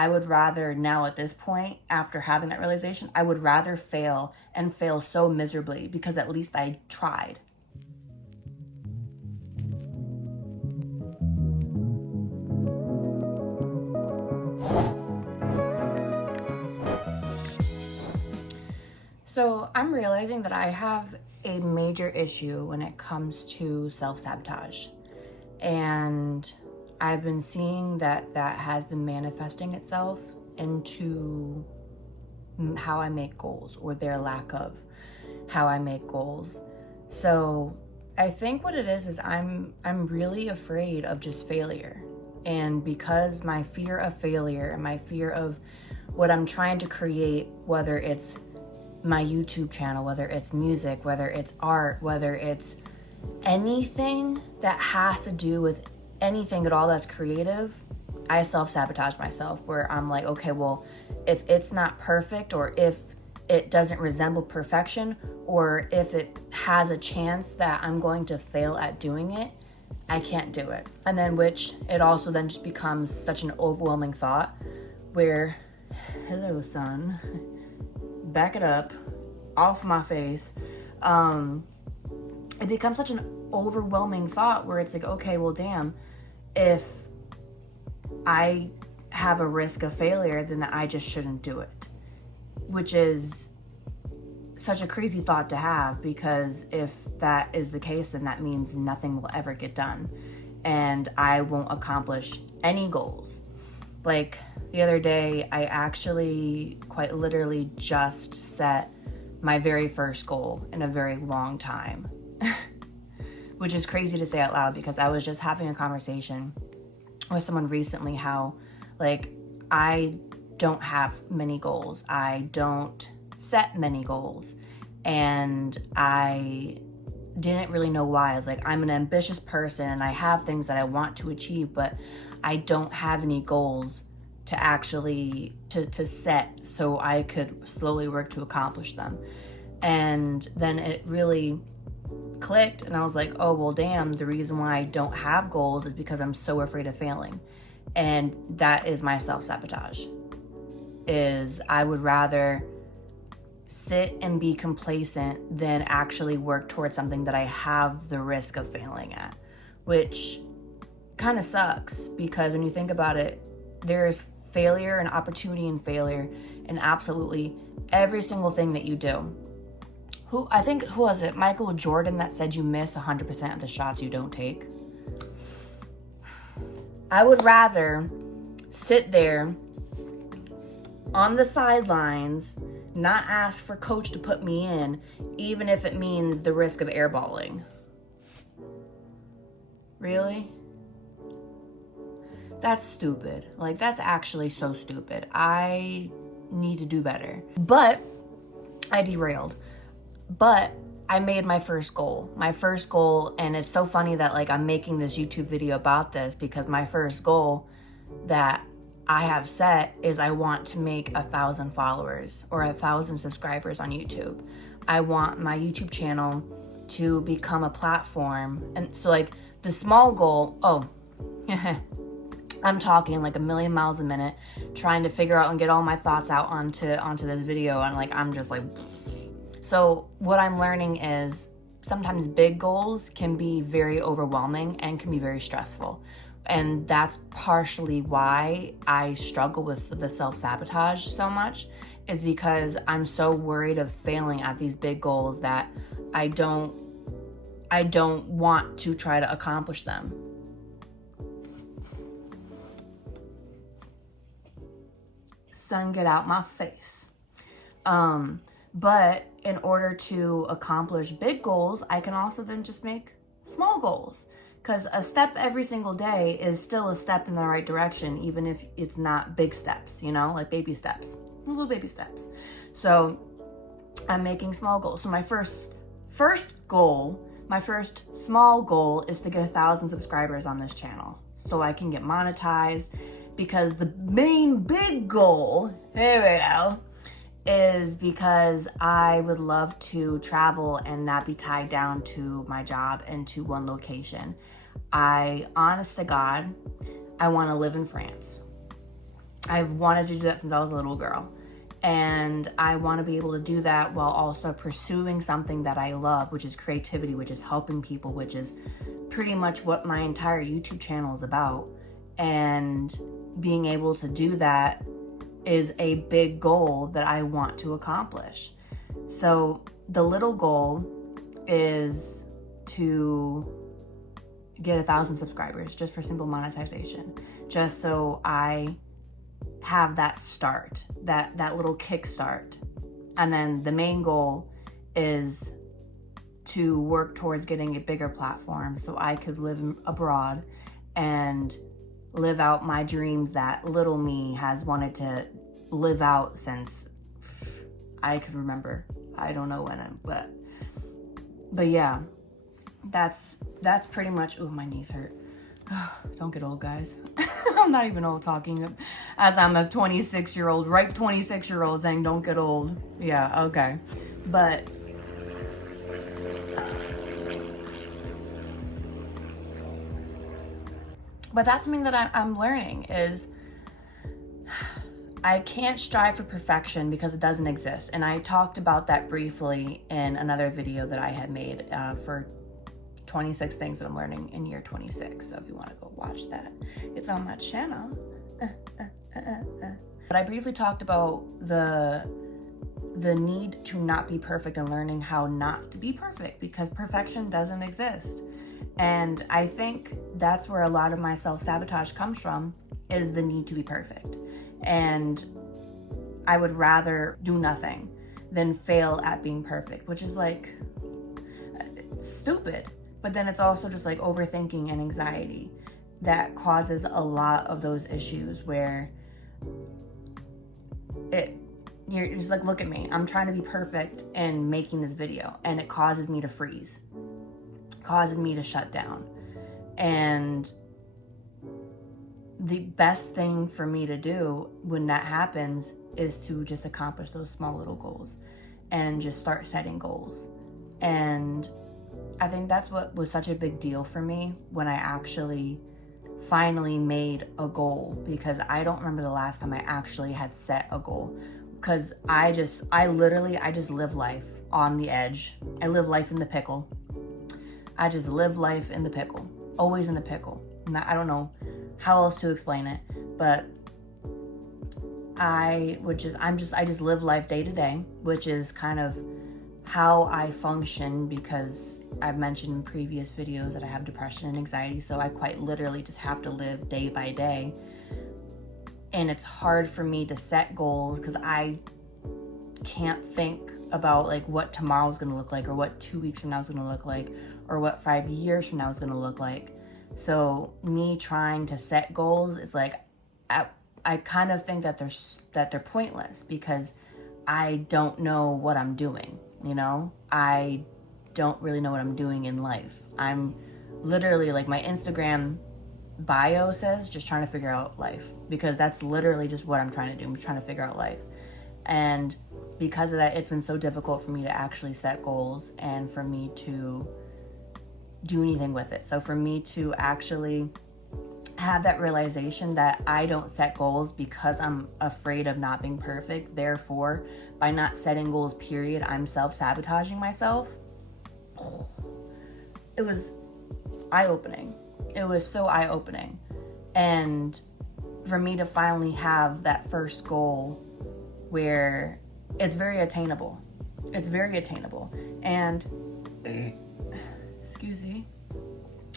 I would rather now at this point, after having that realization, I would rather fail and fail so miserably because at least I tried. So I'm realizing that I have a major issue when it comes to self-sabotage. And I've been seeing that that has been manifesting itself into how I make goals, or their lack of how I make goals. So I think what it is I'm really afraid of just failure. And because my fear of failure and my fear of what I'm trying to create, whether it's my YouTube channel, whether it's music, whether it's art, whether it's anything that has to do with anything at all that's creative, I self-sabotage myself, where I'm like, okay, well, if it's not perfect, or if it doesn't resemble perfection, or if it has a chance that I'm going to fail at doing it, I can't do it. And then which it also then just becomes such an overwhelming thought where, hello son, back it up off my face. It becomes such an overwhelming thought where it's like, okay, well, damn, if I have a risk of failure, then I just shouldn't do it, which is such a crazy thought to have, because if that is the case, then that means nothing will ever get done and I won't accomplish any goals. Like the other day, I actually quite literally just set my very first goal in a very long time, which is crazy to say out loud, because I was just having a conversation with someone recently how, like, I don't have many goals. I don't set many goals. And I didn't really know why. I was like, I'm an ambitious person and I have things that I want to achieve, but I don't have any goals to actually to set so I could slowly work to accomplish them. And then it really clicked and I was like, oh, well, damn, the reason why I don't have goals is because I'm so afraid of failing. And that is my self-sabotage. Is I would rather sit and be complacent than actually work towards something that I have the risk of failing at, which kind of sucks, because when you think about it, there's failure and opportunity and failure in absolutely every single thing that you do. Who was it? Michael Jordan that said you miss 100% of the shots you don't take. I would rather sit there on the sidelines, not ask for coach to put me in, even if it means the risk of airballing. Really? That's stupid. Like, that's actually so stupid. I need to do better. But I derailed. But I made my first goal. And it's so funny that, like, I'm making this YouTube video about this, because my first goal that I have set is I want to make 1,000 followers or 1,000 subscribers on YouTube. I want my YouTube channel to become a platform. And so, like, the small goal, I'm talking like a million miles a minute, trying to figure out and get all my thoughts out onto this video, and like I'm just like. So what I'm learning is sometimes big goals can be very overwhelming and can be very stressful. And that's partially why I struggle with the self-sabotage so much, is because I'm so worried of failing at these big goals that I don't want to try to accomplish them. Sun, get out my face. But in order to accomplish big goals, I can also then just make small goals, because a step every single day is still a step in the right direction, even if it's not big steps, you know, like baby steps, little baby steps. So I'm making small goals. So my first goal, my first small goal is to get 1,000 subscribers on this channel so I can get monetized, because the main big goal, here we go, is because I would love to travel and not be tied down to my job and to one location. Honest to God, I want to live in France. I've wanted to do that since I was a little girl. And I want to be able to do that while also pursuing something that I love, which is creativity, which is helping people, which is pretty much what my entire YouTube channel is about. And being able to do that is a big goal that I want to accomplish. So the little goal is to get 1,000 subscribers just for simple monetization, just so I have that start, that little kickstart. And then the main goal is to work towards getting a bigger platform so I could live abroad and live out my dreams that little me has wanted to live out since I could remember. I don't know when, but yeah, that's pretty much. Ooh, my knees hurt. Don't get old, guys. I'm not even old talking as I'm a 26-year-old, ripe 26-year-old saying don't get old. Yeah, okay. But that's something that I'm learning is I can't strive for perfection because it doesn't exist. And I talked about that briefly in another video that I had made for 26 things that I'm learning in year 26. So if you want to go watch that, it's on my channel. But I briefly talked about the need to not be perfect and learning how not to be perfect because perfection doesn't exist. And I think that's where a lot of my self-sabotage comes from, is the need to be perfect. And I would rather do nothing than fail at being perfect, which is like stupid. But then it's also just like overthinking and anxiety that causes a lot of those issues where you're just like, look at me, I'm trying to be perfect in making this video, and it causes me to freeze, causes me to shut down. And the best thing for me to do when that happens is to just accomplish those small little goals and just start setting goals. And I think that's what was such a big deal for me when I actually finally made a goal, because I don't remember the last time I actually had set a goal, because I just live life on the edge. I live life in the pickle. I just live life in the pickle, always in the pickle. I don't know how else to explain it, but I just live life day to day, which is kind of how I function, because I've mentioned in previous videos that I have depression and anxiety, so I quite literally just have to live day by day. And it's hard for me to set goals because I can't think about like what tomorrow's gonna look like, or what 2 weeks from now is gonna look like, or what 5 years from now is gonna look like. So me trying to set goals is like, I kind of think that they're pointless because I don't know what I'm doing, you know? I don't really know what I'm doing in life. I'm literally, like, my Instagram bio says just trying to figure out life, because that's literally just what I'm trying to do. I'm trying to figure out life. And because of that, it's been so difficult for me to actually set goals and for me to do anything with it. So for me to actually have that realization that I don't set goals because I'm afraid of not being perfect, therefore by not setting goals period, I'm self-sabotaging myself. It was eye-opening. It was so eye-opening. And for me to finally have that first goal where it's very attainable. It's very attainable. And excuse me.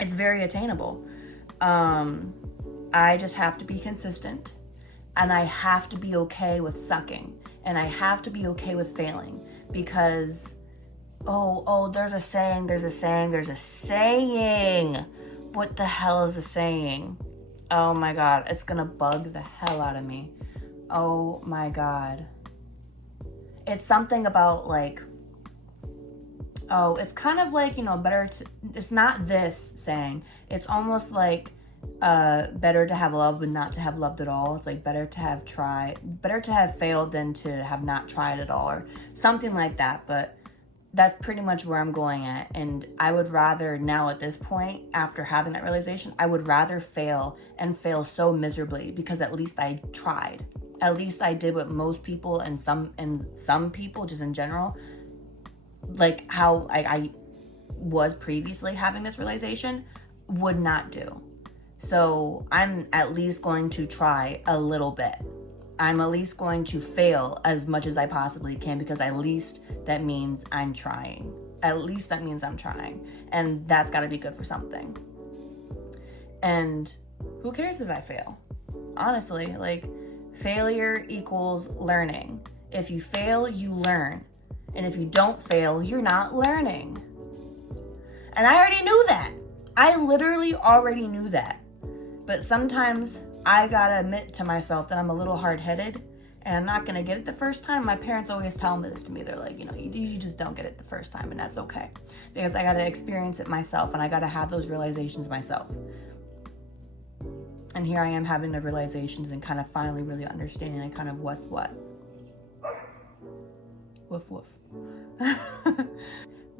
It's very attainable. I just have to be consistent, and I have to be okay with sucking, and I have to be okay with failing, because there's a saying. What the hell is a saying? Oh my God, it's gonna bug the hell out of me. Oh my God. It's something about like, it's kind of like, it's not this saying. It's almost like better to have loved than not to have loved at all. It's like better to have failed than to have not tried at all, or something like that. But that's pretty much where I'm going at. And I would rather now at this point, after having that realization, I would rather fail and fail so miserably, because at least I tried. At least I did what most people and some people just in general, like how I was previously having this realization, would not do. So I'm at least going to try a little bit. I'm at least going to fail as much as I possibly can, because at least that means I'm trying. At least that means I'm trying. And that's got to be good for something. And who cares if I fail? Honestly, like, failure equals learning. If you fail, you learn. And if you don't fail, you're not learning. And I already knew that. I literally already knew that. But sometimes I gotta admit to myself that I'm a little hard-headed and I'm not gonna get it the first time. My parents always tell me this to me. They're like, you know, you just don't get it the first time, and that's okay. Because I gotta experience it myself, and I gotta have those realizations myself. And here I am having the realizations and kind of finally really understanding and kind of what's what. Woof woof.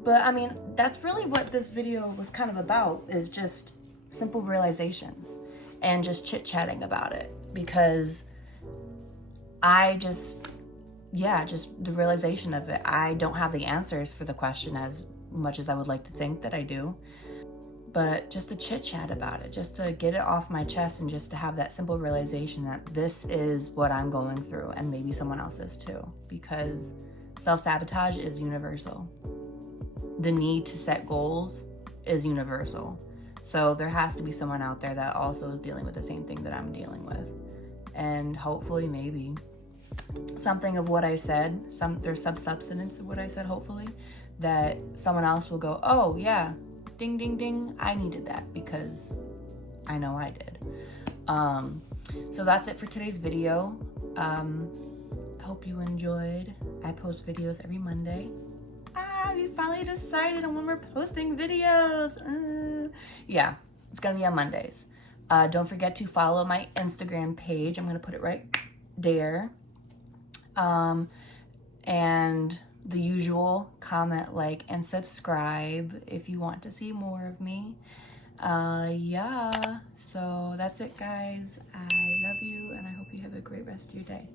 But I mean, that's really what this video was kind of about, is just simple realizations and just chit-chatting about it. Because I just the realization of it. I don't have the answers for the question as much as I would like to think that I do. But just to chit-chat about it, just to get it off my chest, and just to have that simple realization that this is what I'm going through, and maybe someone else is too. Because self-sabotage is universal. The need to set goals is universal. So there has to be someone out there that also is dealing with the same thing that I'm dealing with. And hopefully, maybe something of what I said, there's some substance of what I said, hopefully, that someone else will go, oh yeah, ding, ding, ding, I needed that, because I know I did. So that's it for today's video. Hope you enjoyed. I post videos every Monday. We finally decided on when we're posting videos. Yeah, it's gonna be on Mondays. Don't forget to follow my Instagram page. I'm gonna put it right there. And the usual, comment, like, and subscribe if you want to see more of me. Yeah, so that's it, guys. I love you, and I hope you have a great rest of your day.